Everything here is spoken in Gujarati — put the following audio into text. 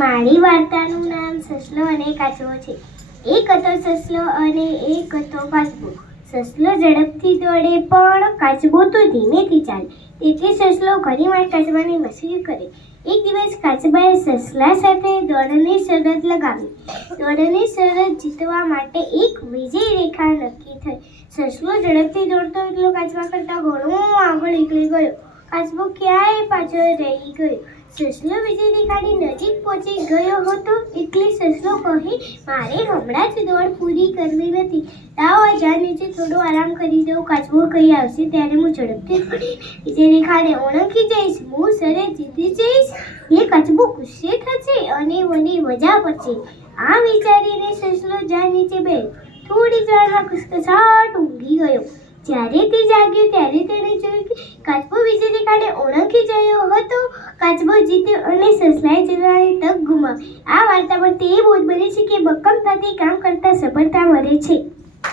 મારી વાર્તાનું નામ સસલો અને કાચબો છે. એક હતો સસલો અને એક હતો કાચબો. સસલો ઝડપથી દોડે પણ કાચબો તો ધીમેથી ચાલે. તેથી સસલો ઘણીવાર કાચબાની મસ્તી કરે. એક દિવસ કાચબાએ સસલા સાથે દોડની શરત લગાવી. દોડની શરત જીતવા માટે એક વિજય રેખા નક્કી થઈ. સસલો ઝડપથી દોડતો એટલો કાચબા કરતાં ઘણો આગળ નીકળી ગયો. કાચબો ક્યાંય પાછળ રહી ગયો. સસલો વિજય રેખાની નજીક પહોંચી ગયો હતો એટલે સસલો કહે, મારે હમણાં જ દોડ પૂરી કરવી નથી. લાવો ઝાડ નીચે થોડો આરામ કરી દઉં. કાચબો કહી, આવશે ત્યારે હું ઝડપથી વિજય રેખાને ઓળંગી જઈશ. હું શરત જીતી જઈશ. એ કાચબો ગુસ્સે થશે અને મને મજા પડશે. આ વિચારીને સસલો ઝાડ નીચે બેઠો. થોડી જ વારમાં ખુશખસાટ ઊંઘી ગયો. જ્યારે તે જાગ્યો ત્યારે તેણે જોયું કે કાચબો વિજય રેખાને ઓળંગી ગયો હતો. કાચબો જીત્યો અને સસલાએ જીતવાની તક ગુમાવી. આ વાર્તા પરથી એ બોધ બને છે કે ભક્કમતાથી કામ કરતા સફળતા મળે છે.